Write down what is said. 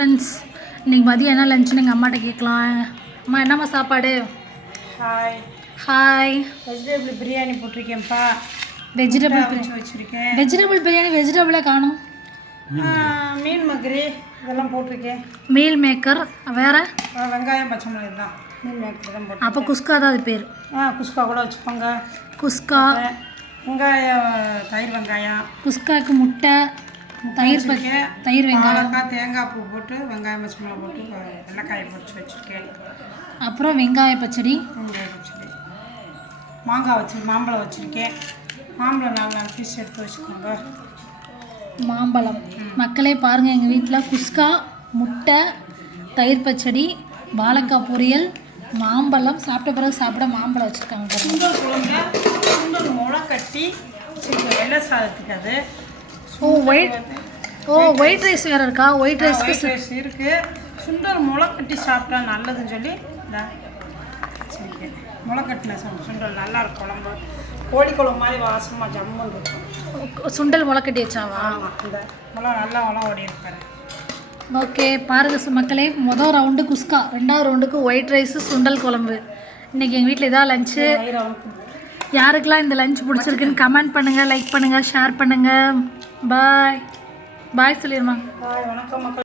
Friends, இன்றைக்கி மதியம் என்ன லஞ்சுன்னு எங்கள் அம்மாட்ட கேட்கலாம். அம்மா என்னம்மா சாப்பாடு? Hi hi. வெஜிடபிள் பிரியாணி போட்டிருக்கேன்ப்பா. வெஜிடபிள் வச்சுருக்கேன். வெஜிடபிள் பிரியாணி வெஜிடபிளே காணும். மீன் மக்கரி இதெல்லாம் போட்டிருக்கேன். மீல் மேக்கர் வேறு வெங்காயம் பச்சை மிளகாய் தான் மீன் மேக்கர் தான் போட்டு. அப்போ குஸ்கா தான் அது பேர். குஸ்கா கூட வச்சுக்கோங்க. குஸ்கா வெங்காயம் தயிர் வெங்காயம் குஸ்காவுக்கு முட்டை தயிர் தயிர் வெங்காயம் தேங்காய் பூ போட்டு வெங்காயம் பச்சை மிளகாய் போட்டு வெள்ளைக்காயை பொரிச்சு வச்சுருக்கேன். அப்புறம் வெங்காய பச்சடி மாம்பழம் வச்சுருக்கேன். மாம்பழம் 4 பீஸ் எடுத்து வச்சுக்கோங்க. மாம்பழம் மக்களே பாருங்கள், எங்கள் வீட்டில் குஸ்கா முட்டை தயிர் பச்சடி வாழைக்காய் பொரியல் மாம்பழம் சாப்பிட்ட பிறகு சாப்பிட மாம்பழம் வச்சுருக்காங்க. சுண்டல் குழம்புல சுண்டல் முளை கட்டி வெள்ளை சாதத்துக்கு அது. ஒயிட் ரைஸ் வேறு இருக்கா? ஒயிட் ரைஸ் இருக்குது. சுண்டல் முளை கட்டி சாப்பிட்டா நல்லதுன்னு சொல்லி வச்சுருக்கேன். முளை கட்டின சுண்டல் நல்லா இருக்கும். குழம்பு கோழி குழம்பு மாதிரி வாசமாக ஜம்முன்னு இருக்கும். சுண்டல் முளை கட்டி வச்சாவா? இந்த முளை நல்லா ஓடி இருப்பாரு. ஓகே பாருங்கள் மக்களே, மொதல் ரவுண்டு குஸ்கா, 2வது ரவுண்டுக்கு ஒயிட் ரைஸு சுண்டல் குழம்பு. இன்றைக்கி எங்கள் வீட்டில் இதான் லஞ்சு. யாருக்கெல்லாம் இந்த லஞ்ச் பிடிச்சிருக்குன்னு கமெண்ட் பண்ணுங்கள், லைக் பண்ணுங்கள், ஷேர் பண்ணுங்கள். பாய் பாய் சொல்லிடுமா. பாய், வணக்கம் மக்கள்.